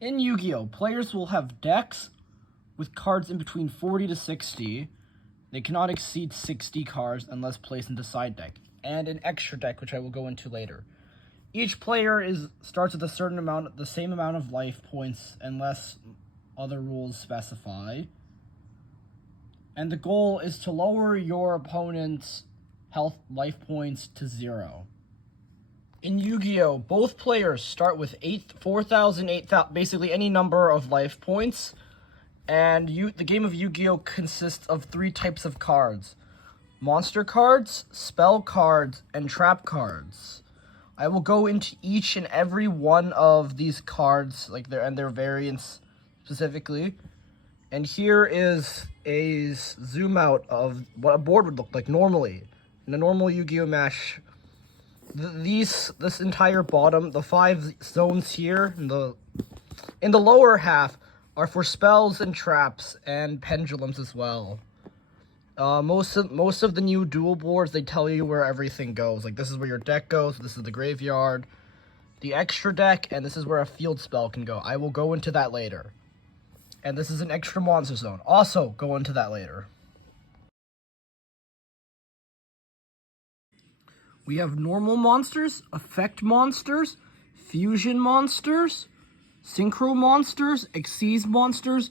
In Yu-Gi-Oh, players will have decks with cards in between 40 to 60. They cannot exceed 60 cards unless placed into side deck, and an extra deck, which I will go into later. Each player starts with a certain amount, the same amount of life points, unless other rules specify. And the goal is to lower your opponent's life points to 0. In Yu-Gi-Oh, both players start with 4,000, 8,000, basically any number of life points. And the game of Yu-Gi-Oh consists of 3 types of cards: monster cards, spell cards, and trap cards. I will go into each and every one of these cards, their variants specifically. And here is a zoom out of what a board would look like normally in a normal Yu-Gi-Oh match. This entire bottom, the 5 zones here in the lower half, are for spells and traps and pendulums as well. Most of the new duel boards, they tell you where everything goes. Like, this is where your deck goes, this is the graveyard, the extra deck, and this is where a field spell can go. I will go into that later. And this is an extra monster zone. Also, go into that later. We have normal monsters, effect monsters, fusion monsters, synchro monsters, Xyz monsters,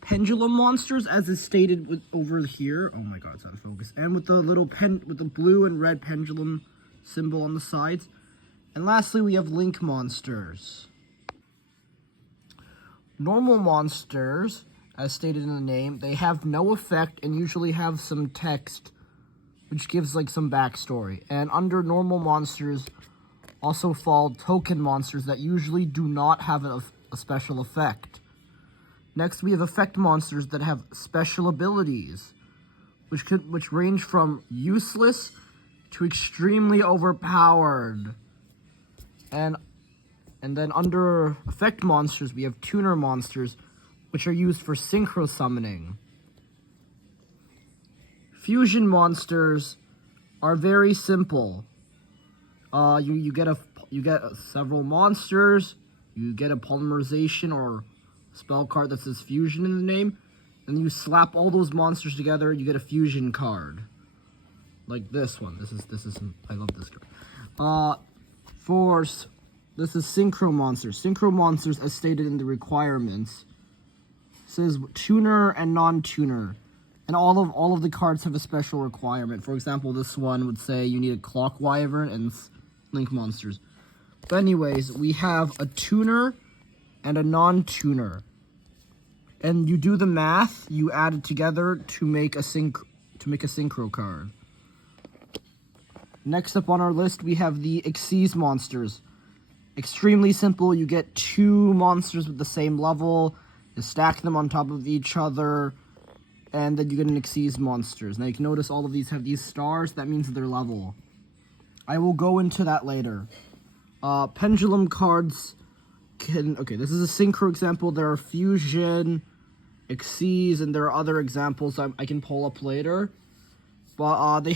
pendulum monsters, as is stated over here. Oh my god, it's out of focus. And with the little with the blue and red pendulum symbol on the sides. And lastly, we have link monsters. Normal monsters, as stated in the name, they have no effect and usually have some text, which gives some backstory. And under normal monsters also fall token monsters that usually do not have a special effect. Next, we have effect monsters that have special abilities, which range from useless to extremely overpowered. And then under effect monsters, we have tuner monsters, which are used for synchro summoning. Fusion monsters are very simple. You get several monsters, you get a polymerization or spell card that says fusion in the name, and you slap all those monsters together, you get a fusion card. Like this one. This is I love this card. This is synchro monsters. Synchro monsters, as stated in the requirements, says tuner and non-tuner. And all of the cards have a special requirement. For example, this one would say you need a clock wyvern and link monsters. But anyways, we have a tuner and a non-tuner. And you do the math, you add it together to make a synchro card. Next up on our list, we have the Xyz monsters. Extremely simple. You get 2 monsters with the same level, you stack them on top of each other, and then you get an Xyz monsters. Now you can notice all of these have these stars. That means they're level. I will go into that later. Pendulum cards okay, this is a synchro example. There are fusion, Xyz, and there are other examples I can pull up later. But they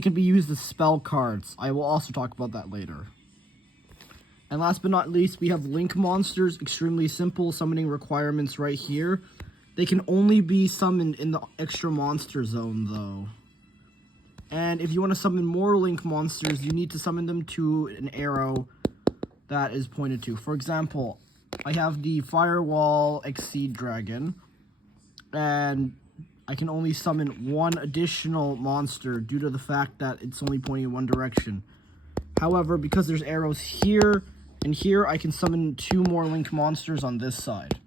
can be used as spell cards. I will also talk about that later. And last but not least, we have link monsters. Extremely simple summoning requirements right here. They can only be summoned in the extra monster zone, though. And if you want to summon more link monsters, you need to summon them to an arrow that is pointed to. For example, I have the Firewall Exceed Dragon, and I can only summon 1 additional monster due to the fact that it's only pointing in one direction. However, because there's arrows here and here, I can summon 2 more link monsters on this side.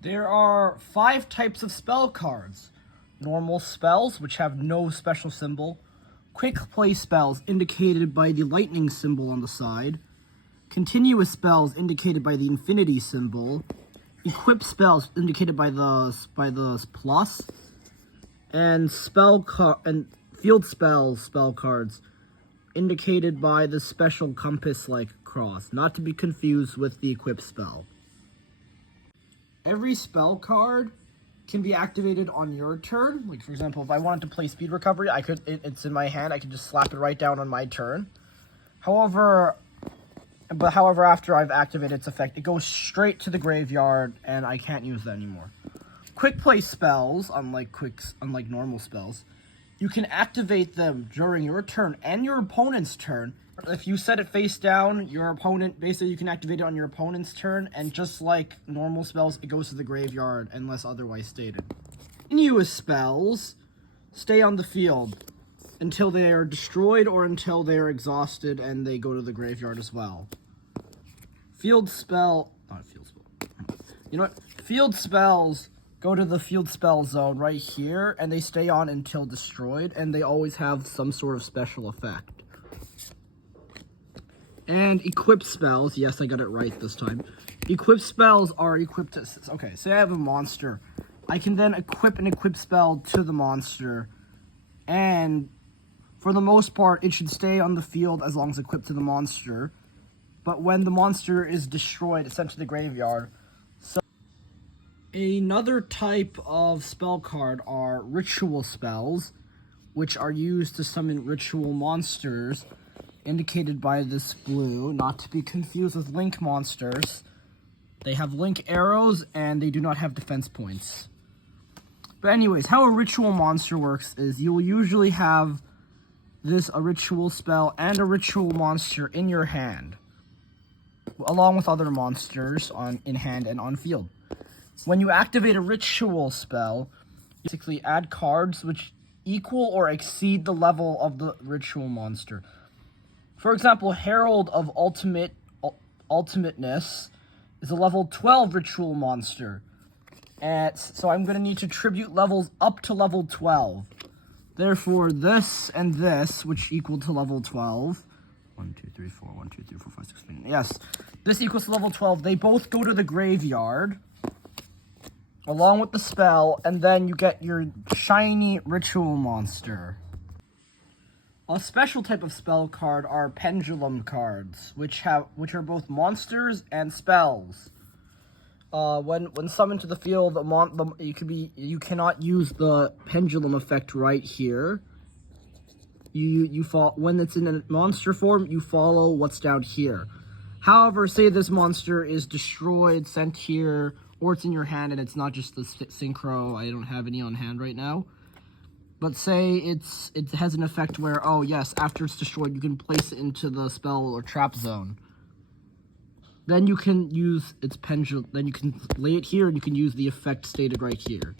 There are 5 types of spell cards. Normal spells, which have no special symbol. Quick play spells, indicated by the lightning symbol on the side. Continuous spells, indicated by the infinity symbol. Equip spells, indicated by the plus. And field spell cards, indicated by the special compass-like cross, not to be confused with the equip spell. Every spell card can be activated on your turn. Like, for example, if I wanted to play Speed Recovery, it's in my hand, I could just slap it right down on my turn. However, But however, after I've activated its effect, it goes straight to the graveyard, and I can't use that anymore. Quick play spells, unlike normal spells, you can activate them during your turn and your opponent's turn. If you set it face down, your opponent, basically you can activate it on your opponent's turn, and just like normal spells, it goes to the graveyard unless otherwise stated. Continuous spells stay on the field until they are destroyed or until they are exhausted, and they go to the graveyard as well. Field spells go to the field spell zone right here, and they stay on until destroyed, and they always have some sort of special effect. And equip spells, yes, I got it right this time. Equip spells are equipped to, okay, say I have a monster. I can then equip an equip spell to the monster, and for the most part, it should stay on the field as long as equipped to the monster. But when the monster is destroyed, it's sent to the graveyard. So another type of spell card are ritual spells, which are used to summon ritual monsters, indicated by this blue, not to be confused with link monsters. They have link arrows, and they do not have defense points. But anyways, how a ritual monster works is you will usually have a ritual spell and a ritual monster in your hand, along with other monsters in hand and on field. When you activate a ritual spell, you basically add cards which equal or exceed the level of the ritual monster. For example, Herald of Ultimateness is a level 12 ritual monster. And so I'm going to need to tribute levels up to level 12. Therefore, this and this, which equal to level 12. 1, 2, 3, 4, 1, 2, 3, 4, 5, 6, 7. Yes, this equals to level 12. They both go to the graveyard, along with the spell, and then you get your shiny ritual monster. A special type of spell card are pendulum cards, which are both monsters and spells. When summoned to the field, you cannot use the pendulum effect right here. When it's in a monster form, you follow what's down here. However, say this monster is destroyed, sent here, or it's in your hand and it's not just the synchro. I don't have any on hand right now. But say it has an effect where, oh yes, after it's destroyed, you can place it into the spell or trap zone. Then you can use its pendulum. Then you can lay it here, and you can use the effect stated right here.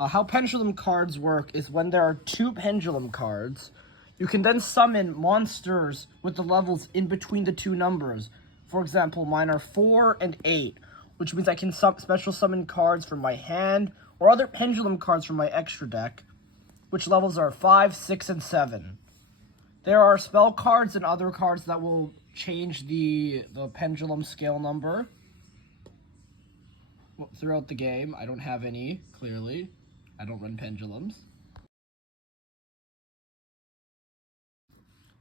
How pendulum cards work is when there are 2 pendulum cards, you can then summon monsters with the levels in between the 2 numbers. For example, mine are 4 and 8, which means I can special summon cards from my hand or other pendulum cards from my extra deck, which levels are 5, 6, and 7. There are spell cards and other cards that will change the pendulum scale number throughout the game. I don't have any, clearly. I don't run pendulums.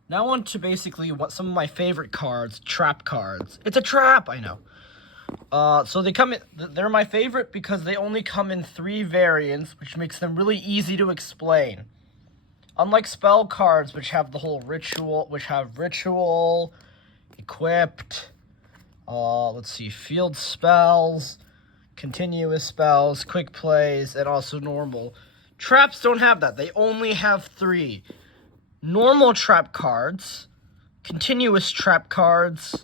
Now on to basically some of my favorite cards, trap cards. It's a trap, I know. So they're my favorite because they only come in 3 variants, which makes them really easy to explain. Unlike spell cards, which have ritual, equipped, field spells, continuous spells, quick plays, and also normal. Traps don't have that. They only have 3. Normal trap cards, continuous trap cards,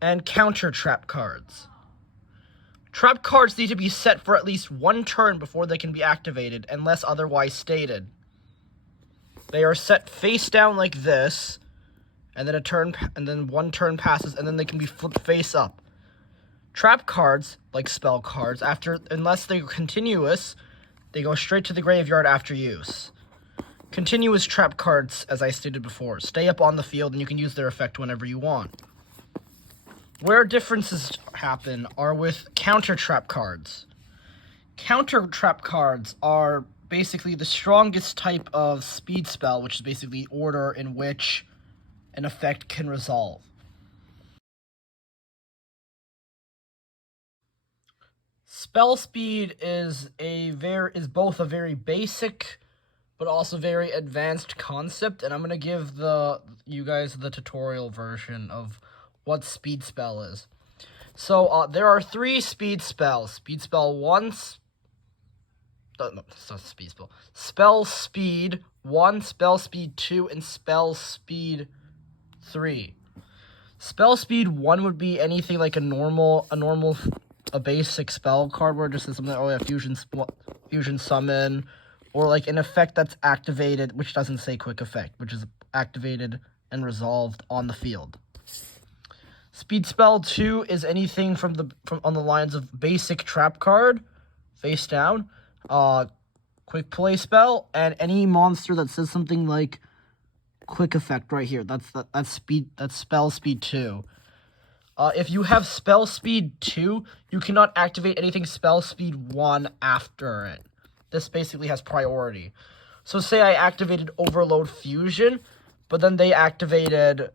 and counter trap cards. Trap cards need to be set for at least 1 turn before they can be activated, unless otherwise stated. They are set face down like this, and then 1 turn passes, and then they can be flipped face up. Trap cards, like spell cards, unless they're continuous, they go straight to the graveyard after use. Continuous trap cards, as I stated before, stay up on the field and you can use their effect whenever you want. Where differences happen are with counter trap cards. Counter trap cards are basically the strongest type of speed spell, which is basically the order in which an effect can resolve. Spell speed is both a very basic but also very advanced concept, and I'm gonna give you guys the tutorial version of what speed spell is. So there are 3 speed spells. Speed spell 1, no, it's not speed spell. Spell speed 1, spell speed 2, and spell speed 3. Spell speed 1 would be anything like a basic spell card where it just says something, oh yeah, fusion summon, or like an effect that's activated, which doesn't say quick effect, which is activated and resolved on the field. Speed spell 2 is anything from on the lines of basic trap card, face down, quick play spell, and any monster that says something like quick effect right here. That's spell speed 2. If you have spell speed 2, you cannot activate anything spell speed 1 after it. This basically has priority. So say I activated Overload Fusion, but then they activated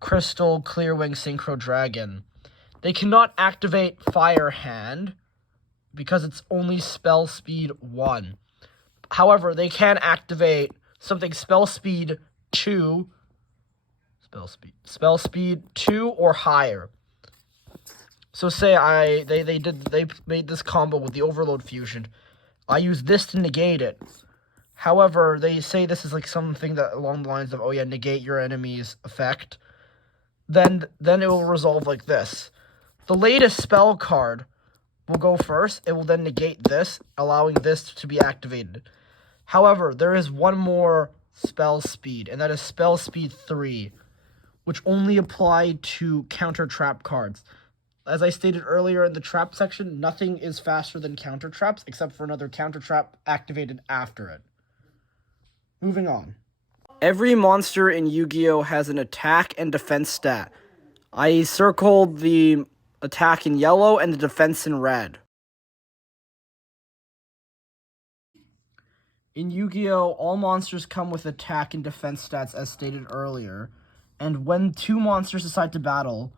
Crystal Clearwing Synchro Dragon. They cannot activate Fire Hand because it's only spell speed 1. However, they can activate something spell speed 2 or higher. So say they made this combo with the Overload Fusion. I use this to negate it. However, they say this is like something that along the lines of, oh yeah, negate your enemy's effect. Then it will resolve like this. The latest spell card will go first. It will then negate this, allowing this to be activated. However, there is one more spell speed, and that is spell speed 3, which only apply to counter trap cards. As I stated earlier in the trap section, nothing is faster than counter traps, except for another counter trap activated after it. Moving on. Every monster in Yu-Gi-Oh! Has an attack and defense stat. I circled the attack in yellow and the defense in red. In Yu-Gi-Oh! All monsters come with attack and defense stats as stated earlier, and when 2 monsters decide to battle,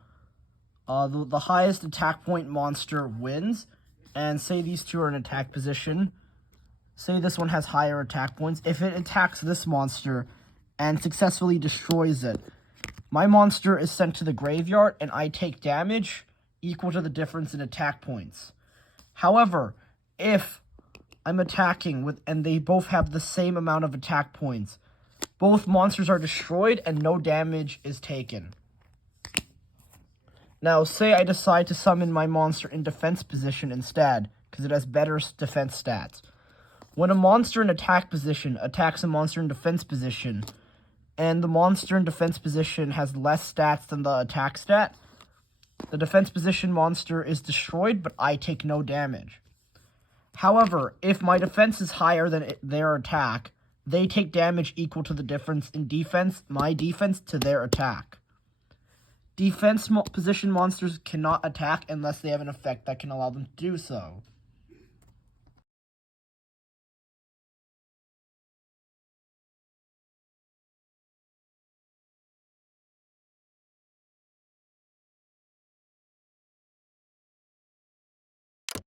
the highest attack point monster wins, and say these 2 are in attack position. Say this one has higher attack points. If it attacks this monster and successfully destroys it, my monster is sent to the graveyard and I take damage equal to the difference in attack points. However, if I'm attacking and they both have the same amount of attack points, both monsters are destroyed and no damage is taken. Now, say I decide to summon my monster in defense position instead, because it has better defense stats. When a monster in attack position attacks a monster in defense position, and the monster in defense position has less stats than the attack stat, the defense position monster is destroyed, but I take no damage. However, if my defense is higher than their attack, they take damage equal to the difference in my defense to their attack. Defense position monsters cannot attack unless they have an effect that can allow them to do so.